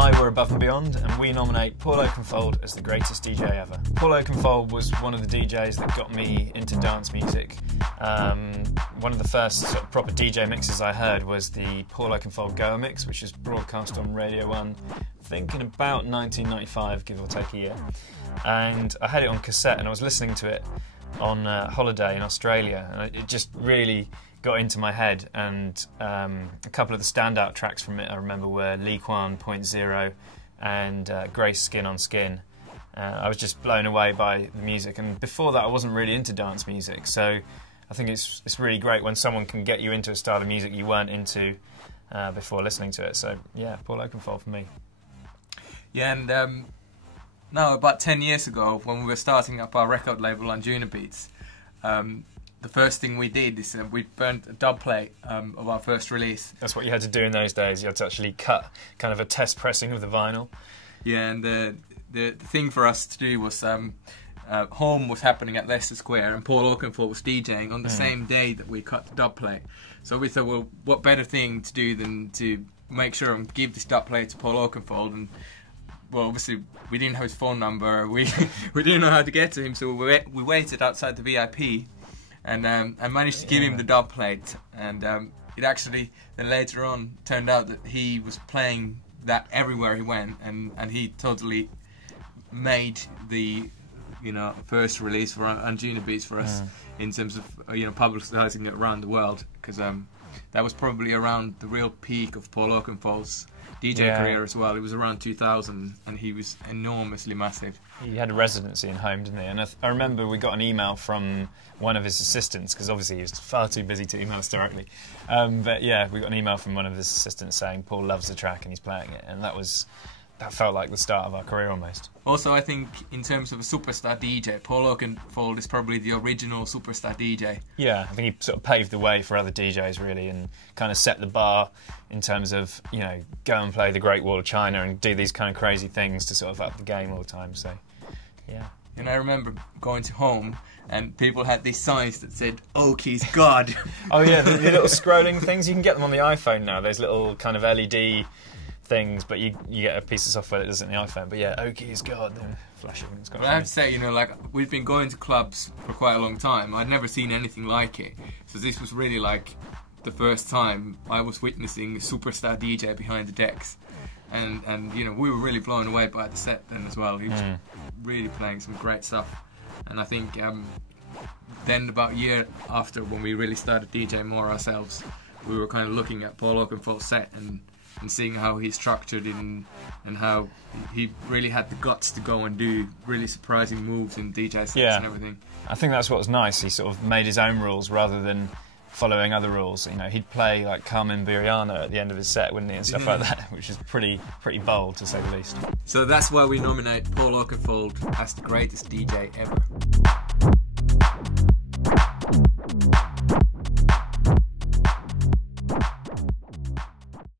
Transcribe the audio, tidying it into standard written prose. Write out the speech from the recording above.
Hi, we're Above and Beyond, and we nominate Paul Oakenfold as the greatest DJ ever. Paul Oakenfold was one of the DJs that got me into dance music. One of the first sort of proper DJ mixes I heard was the Paul Oakenfold Go mix, which was broadcast on Radio 1, I think in about 1995, give or take a year. And I had it on cassette, and I was listening to it on holiday in Australia, and it just really got into my head. And a couple of the standout tracks from it I remember were Lee Kwan Point Zero and Grace Skin on Skin. I was just blown away by the music, and before that I wasn't really into dance music, so I think it's really great when someone can get you into a style of music you weren't into before listening to it. So yeah, Paul Oakenfold for me. Yeah, and now about 10 years ago, when we were starting up our record label on Junior Beats, the first thing we did is we burnt a dub plate of our first release. That's what you had to do in those days. You had to actually cut kind of a test pressing of the vinyl. Yeah, and the thing for us to do was Home was happening at Leicester Square, and Paul Oakenfold was DJing on the same day that we cut the dub plate. So we thought, well, what better thing to do than to make sure and give this dub plate to Paul Oakenfold. And well, obviously we didn't have his phone number, we didn't know how to get to him, so we waited outside the VIP, and I managed to give him the dub plate. And it actually then later on turned out that he was playing that everywhere he went, and he totally made the first release for on Junior Beats for us in terms of publicising it around the world, because that was probably around the real peak of Paul Oakenfold's DJ career as well. It was around 2000, and he was enormously massive. He had a residency in Home, didn't he? And I remember we got an email from one of his assistants, because obviously he was far too busy to email us directly. But yeah, we got an email from one of his assistants saying Paul loves the track and he's playing it, and that felt like the start of our career almost. Also, I think in terms of a superstar DJ, Paul Oakenfold is probably the original superstar DJ. Yeah, I think he sort of paved the way for other DJs really, and kind of set the bar in terms of, go and play the Great Wall of China and do these kind of crazy things to sort of up the game all the time. So, yeah. And I remember going to Home, and people had these signs that said, "Oakie's God." Oh yeah, the little scrolling things. You can get them on the iPhone now. Those little kind of LED things, but you get a piece of software that does it in the iPhone. But yeah, Oakie is God. Flash it when it's got. But I have to say, like, we've been going to clubs for quite a long time. I'd never seen anything like it. So this was really like the first time I was witnessing a superstar DJ behind the decks, and we were really blown away by the set then as well. He was really playing some great stuff, and I think then about a year after, when we really started DJing more ourselves, we were kind of looking at Paul Oakenfold's set and seeing how he's structured it, and how he really had the guts to go and do really surprising moves in DJ sets and everything. I think that's what was nice. He sort of made his own rules rather than following other rules. He'd play like Carmen Buriano at the end of his set, wouldn't he, and stuff like that, which is pretty bold to say the least. So that's why we nominate Paul Oakenfold as the greatest DJ ever.